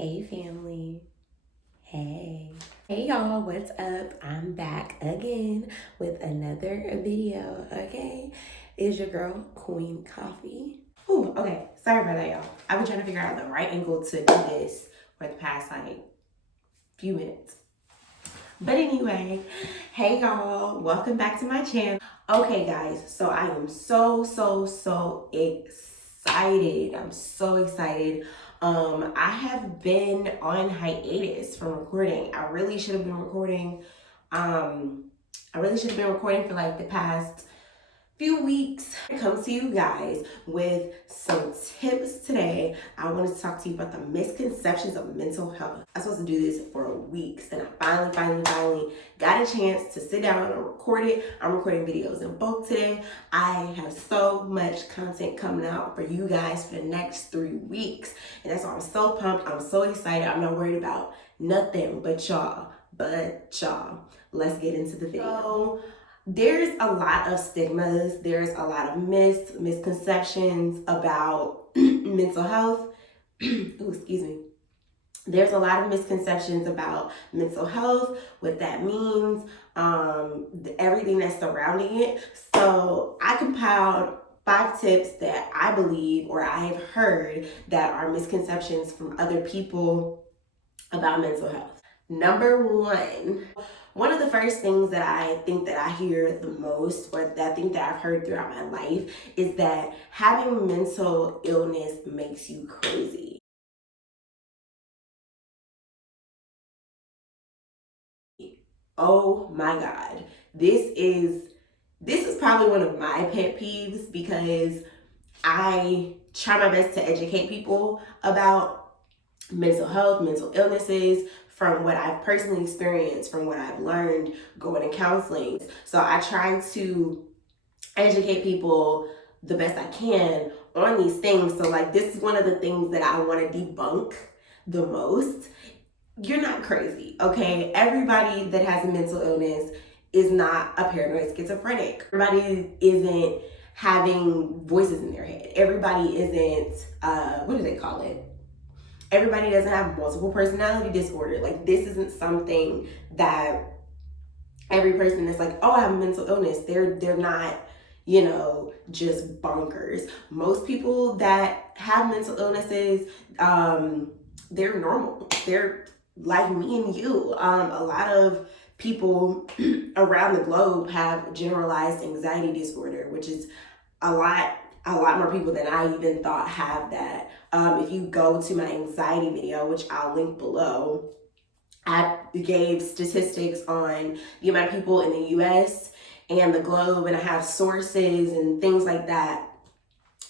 Hey family. Hey y'all, what's up? I'm back again with another video, okay? It's your girl, Queen Coffee. Ooh, okay, sorry about that, y'all. I've been trying to figure out the right angle to do this for the past few minutes. But anyway, hey y'all, welcome back to my channel. Okay guys, so I am so excited. I'm so excited. I have been on hiatus from recording. I really should have been recording. For like the past few weeks. I come to you guys with some tips today. I wanted to talk to you about the misconceptions of mental health. I was supposed to do this for weeks, and I finally got a chance to sit down and record it. I'm recording videos in bulk today. I have so much content coming out for you guys for the next 3 weeks, and that's why I'm so pumped. I'm so excited. I'm not worried about nothing but y'all. Let's get into the video. There's a lot of stigmas, there's a lot of misconceptions about mental health. Ooh, excuse me. There's a lot of misconceptions about mental health, what that means, everything that's surrounding it. So I compiled 5 tips that I believe or I have heard that are misconceptions from other people about mental health. Number one of the first things that I think that I hear the most, or that I think that I've heard throughout my life, is that having mental illness makes you crazy. Oh my God. This is probably one of my pet peeves, because I try my best to educate people about mental health, mental illnesses, from what I've personally experienced, from what I've learned going to counseling. So I try to educate people the best I can on these things. So like, this is one of the things that I want to debunk the most. You're not crazy, okay? Everybody that has a mental illness is not a paranoid schizophrenic. Everybody isn't having voices in their head. Everybody isn't, what do they call it? Everybody doesn't have multiple personality disorder. Like, this isn't something that every person is like, oh, I have a mental illness. They're not, just bonkers. Most people that have mental illnesses, they're normal. They're like me and you. A lot of people around the globe have generalized anxiety disorder, which is a lot more people than I even thought have that. If you go to my anxiety video, which I'll link below, I gave statistics on the amount of people in the US and the globe, and I have sources and things like that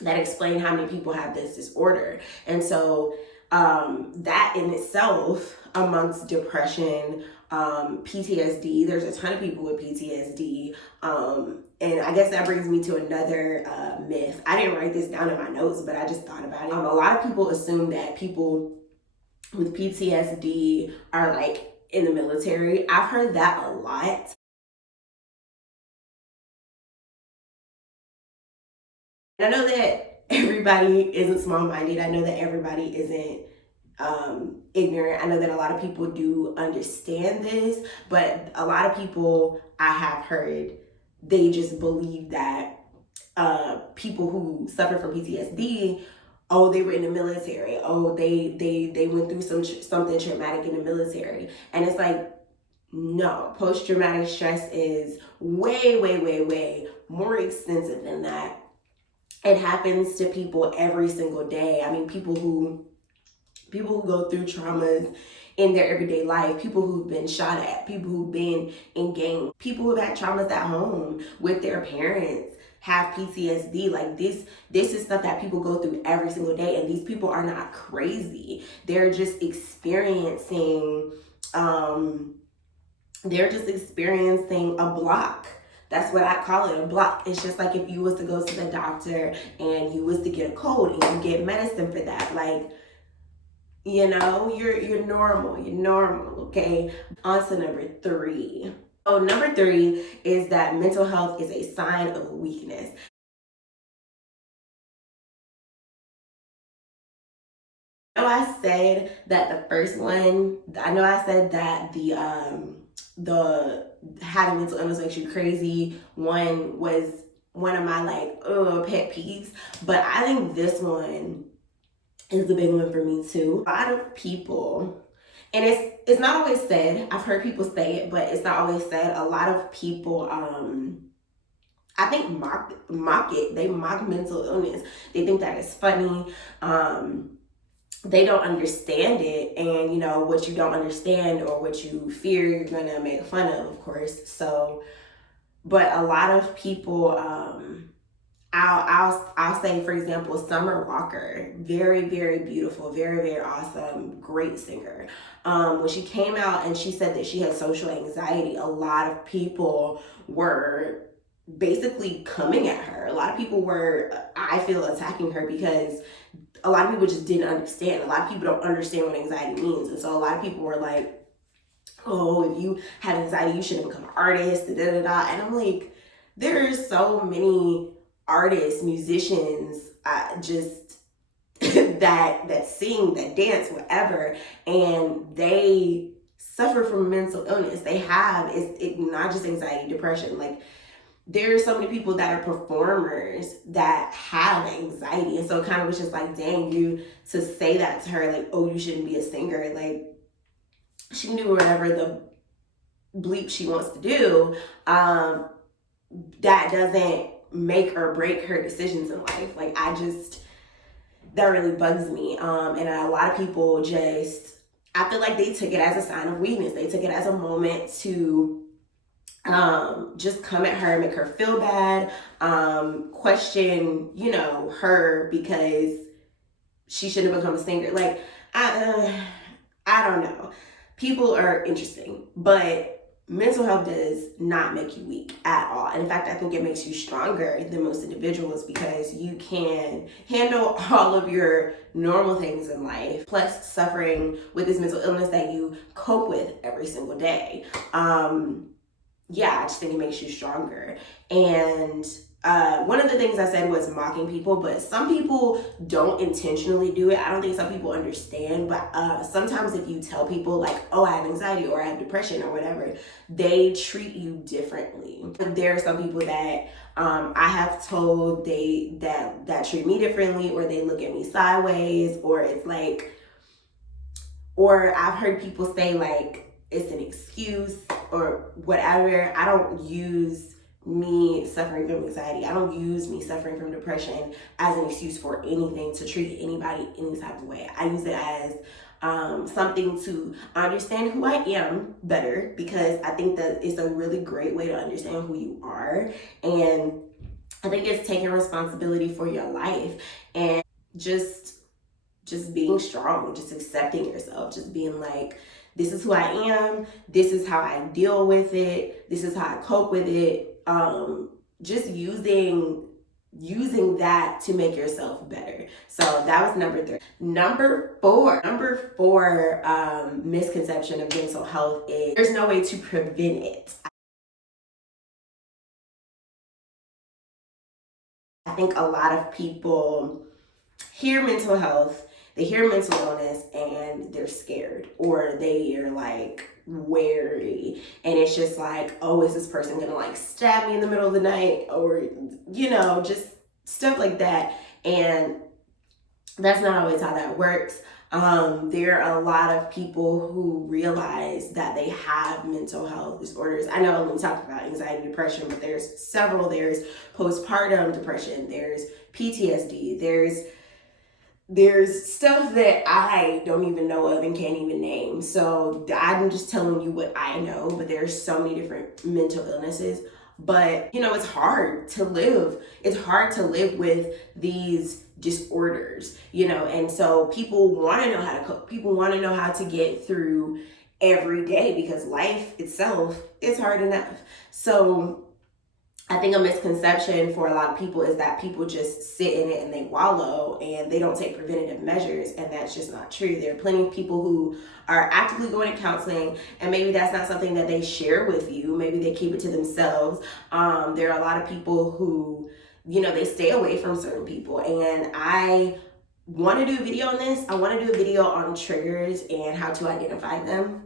that explain how many people have this disorder. And so that in itself, amongst depression, PTSD, there's a ton of people with PTSD. And I guess that brings me to another myth. I didn't write this down in my notes, but I just thought about it. A lot of people assume that people with PTSD are like in the military. I've heard that a lot. And I know that everybody isn't small-minded. I know that everybody isn't ignorant. I know that a lot of people do understand this, but a lot of people I have heard, they just believe that people who suffer from PTSD, oh, they were in the military, oh, they went through something traumatic in the military. And it's like, no, post-traumatic stress is way more extensive than that. It happens to people every single day. I mean, people who go through traumas in their everyday life, people who've been shot at, people who've been in gangs, people who've had traumas at home with their parents have PTSD. Like, this is stuff that people go through every single day, and these people are not crazy. They're just experiencing a block. That's what I call it, a block. It's just like if you was to go to the doctor and you was to get a cold and you get medicine for that. Like, you're normal, okay? On to number 3. So number 3 is that mental health is a sign of weakness. know I said that the first one, I know I said that the having mental illness makes you crazy one was one of my like pet peeves, but I think this one is the big one for me too. A lot of people, and it's not always said, I've heard people say it, but it's not always said. A lot of people I think mock it. They mock mental illness. They think that it's funny. They don't understand it, and you know what you don't understand or what you fear, you're gonna make fun of course. So, but a lot of people, I'll say, for example, Summer Walker, very, very beautiful, very, very awesome, great singer. When she came out and she said that she had social anxiety, a lot of people were basically coming at her. A lot of people were, I feel, attacking her because a lot of people just didn't understand. A lot of people don't understand what anxiety means. And so a lot of people were like, oh, if you have anxiety, you shouldn't become an artist, da da da. And I'm like, there's so many artists, musicians, just that sing, that dance, whatever, and they suffer from mental illness. They have it's not just anxiety, depression. Like there are so many people that are performers that have anxiety, and so it kind of was just like, dang, you to say that to her, like, oh, you shouldn't be a singer. Like she can do whatever the bleep she wants to do. That doesn't make or break her decisions in life. Like that really bugs me. And a lot of people just, I feel like they took it as a sign of weakness. They took it as a moment to just come at her, make her feel bad, question, you know, her because she shouldn't have become a singer. Like I don't know. People are interesting, but mental health does not make you weak at all. And in fact, I think it makes you stronger than most individuals because you can handle all of your normal things in life, plus suffering with this mental illness that you cope with every single day. Yeah, I just think it makes you stronger. And one of the things I said was mocking people, but some people don't intentionally do it. I don't think some people understand, but sometimes if you tell people like, oh, I have anxiety or I have depression or whatever, they treat you differently. There are some people that I have told that treat me differently, or they look at me sideways, or it's like, or I've heard people say like, it's an excuse or whatever. I don't use me suffering from anxiety, I don't use me suffering from depression as an excuse for anything to treat anybody any type of way. I use it as something to understand who I am better, because I think that it's a really great way to understand who you are. And I think it's taking responsibility for your life and just being strong, just accepting yourself, just being like, this is who I am, this is how I deal with it, this is how I cope with it. Just using that to make yourself better. So that was number 3. Number four misconception of mental health is there's no way to prevent it. I think a lot of people hear mental health, they hear mental illness, and they're scared, or they are like wary, and it's just like, oh, is this person gonna like stab me in the middle of the night, or you know, just stuff like that. And that's not always how that works. There are a lot of people who realize that they have mental health disorders. I know we talked about anxiety, depression, but there's several. There's postpartum depression, there's PTSD, there's stuff that I don't even know of and can't even name. So I'm just telling you what I know, but there's so many different mental illnesses. But you know, it's hard to live. It's hard to live with these disorders, you know, and so people want to know how to cope. People want to know how to get through every day because life itself is hard enough. So I think a misconception for a lot of people is that people just sit in it and they wallow and they don't take preventative measures, and that's just not true. There are plenty of people who are actively going to counseling, and maybe that's not something that they share with you. Maybe they keep it to themselves. There are a lot of people who, you know, they stay away from certain people, and I want to do a video on this. I want to do a video on triggers and how to identify them.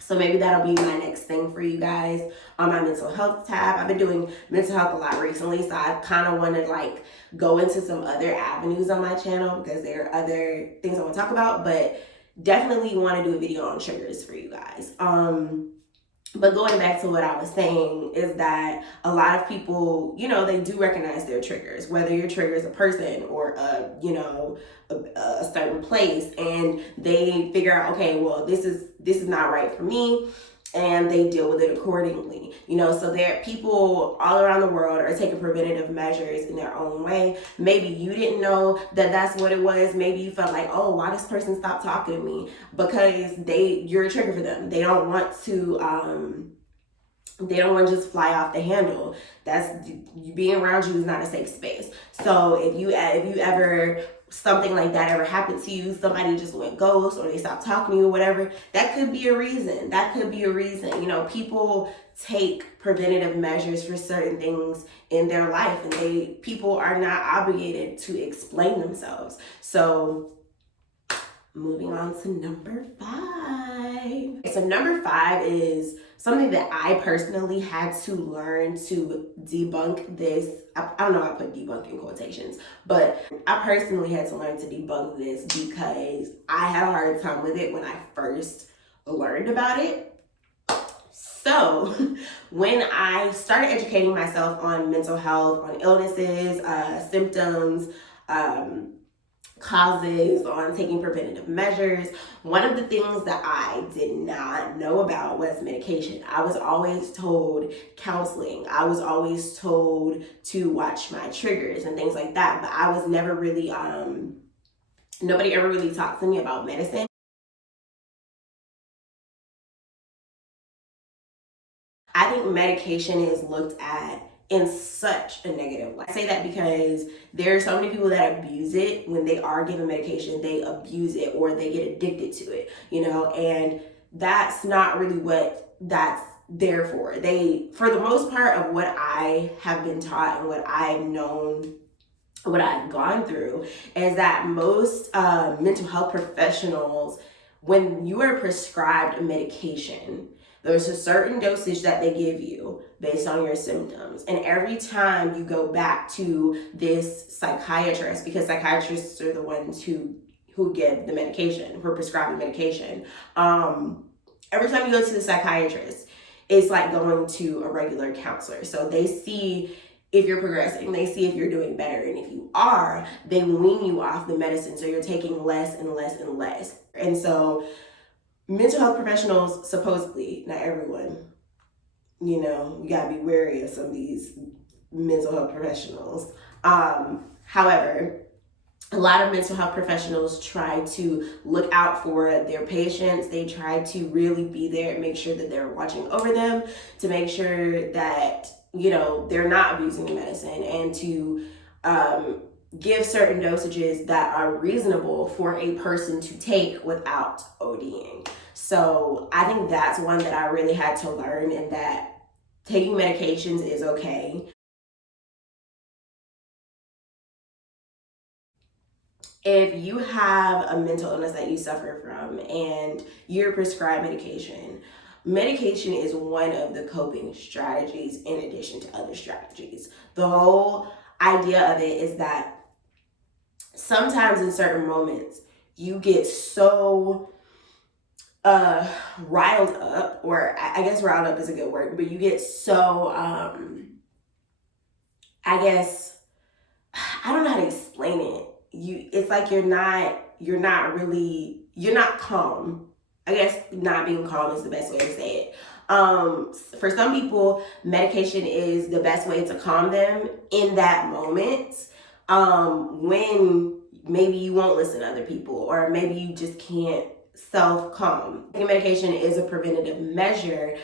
So maybe that'll be my next thing for you guys on my mental health tab. I've been doing mental health a lot recently, so I kind of want to like go into some other avenues on my channel because there are other things I want to talk about, but definitely want to do a video on triggers for you guys. But going back to what I was saying is that a lot of people, you know, they do recognize their triggers, whether your trigger is a person or a certain place, and they figure out, okay, well, this is not right for me, and they deal with it accordingly. You know, so there people all around the world are taking preventative measures in their own way. Maybe you didn't know that that's what it was. Maybe you felt like, oh, why this person stopped talking to me? Because you're a trigger for them. They don't want to just fly off the handle. That's you being around you is not a safe space. So if you ever something like that ever happened to you, somebody just went ghost or they stopped talking to you or whatever, that could be a reason. You know, people take preventative measures for certain things in their life, and people are not obligated to explain themselves. So moving on to number 5. So number 5 is something that I personally had to learn to debunk this. I don't know how I put debunk in quotations, but I personally had to learn to debunk this because I had a hard time with it when I first learned about it. So when I started educating myself on mental health, on illnesses, symptoms, causes, on taking preventative measures, one of the things that I did not know about was medication. I was always told counseling. I was always told to watch my triggers and things like that, but I was never really, nobody ever really talked to me about medicine. I think medication is looked at in such a negative light. I say that because there are so many people that abuse it. When they are given medication, they abuse it or they get addicted to it, you know, and that's not really what that's there for. For the most part of what I have been taught and what I've known, what I've gone through, is that most mental health professionals, when you are prescribed a medication, there's a certain dosage that they give you based on your symptoms. And every time you go back to this psychiatrist, because psychiatrists are the ones who give the medication, who prescribe the medication, every time you go to the psychiatrist, it's like going to a regular counselor. So they see if you're progressing, they see if you're doing better. And if you are, they wean you off the medicine. So you're taking less and less and less. And so mental health professionals, supposedly, not everyone, you know, you gotta be wary of some of these mental health professionals. However, a lot of mental health professionals try to look out for their patients. They try to really be there and make sure that they're watching over them, to make sure that, you know, they're not abusing the medicine, and to give certain dosages that are reasonable for a person to take without ODing. So I think that's one that I really had to learn, and that taking medications is okay. If you have a mental illness that you suffer from and you're prescribed medication, medication is one of the coping strategies in addition to other strategies. The whole idea of it is that sometimes in certain moments you get so riled up, or I guess riled up is a good word, but you get so I guess I don't know how to explain it. It's like you're not calm. I guess not being calm is the best way to say it. For some people, medication is the best way to calm them in that moment. When maybe you won't listen to other people, or maybe you just can't self-calm. Taking medication is a preventative measure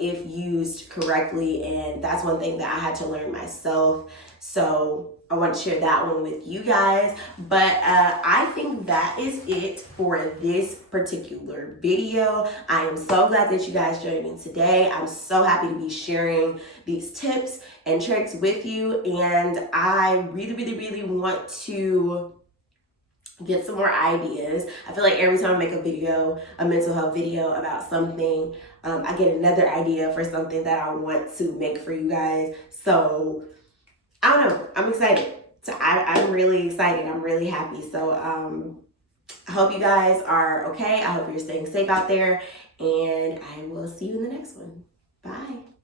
if used correctly, and that's one thing that I had to learn myself. So I want to share that one with you guys. But I think that is it for this particular video. I am so glad that you guys joined me today. I'm so happy to be sharing these tips and tricks with you, and I really, really, really want to get some more ideas. I feel like every time I make a mental health video about something, I get another idea for something that I want to make for you guys. So I don't know. I'm excited. So I'm really excited. I'm really happy. So I hope you guys are okay. I hope you're staying safe out there. And I will see you in the next one. Bye.